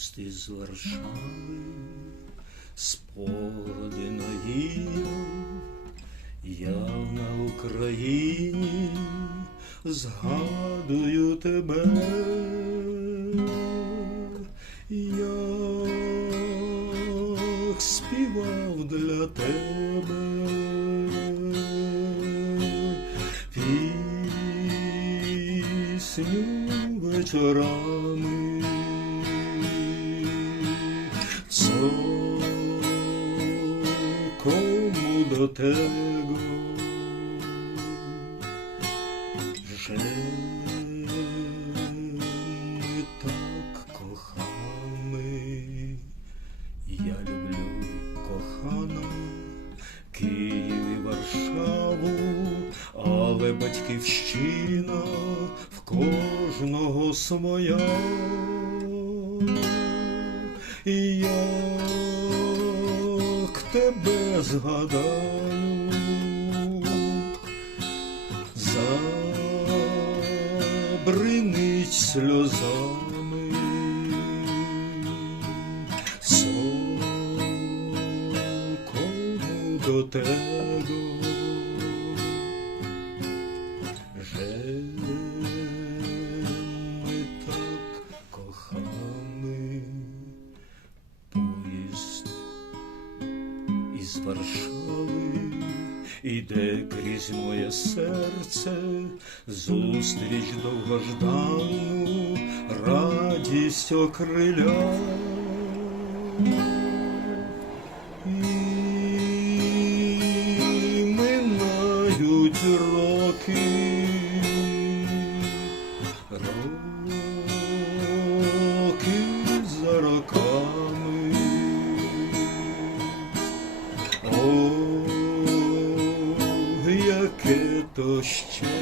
Поїзд із Варшави споруди наїв, я на Україні згадую тебе, як співав для тебе. Пісню вечорами кому до tego że tak kochamy. Я люблю кохана Київ і Варшаву, але батьківщина в кожного своя. І як тебе згадаю, забринить сльозами. Сокому до tego, із Варшави іде крізь моє серце, зустріч довгождану, радість окриля. І минають radości.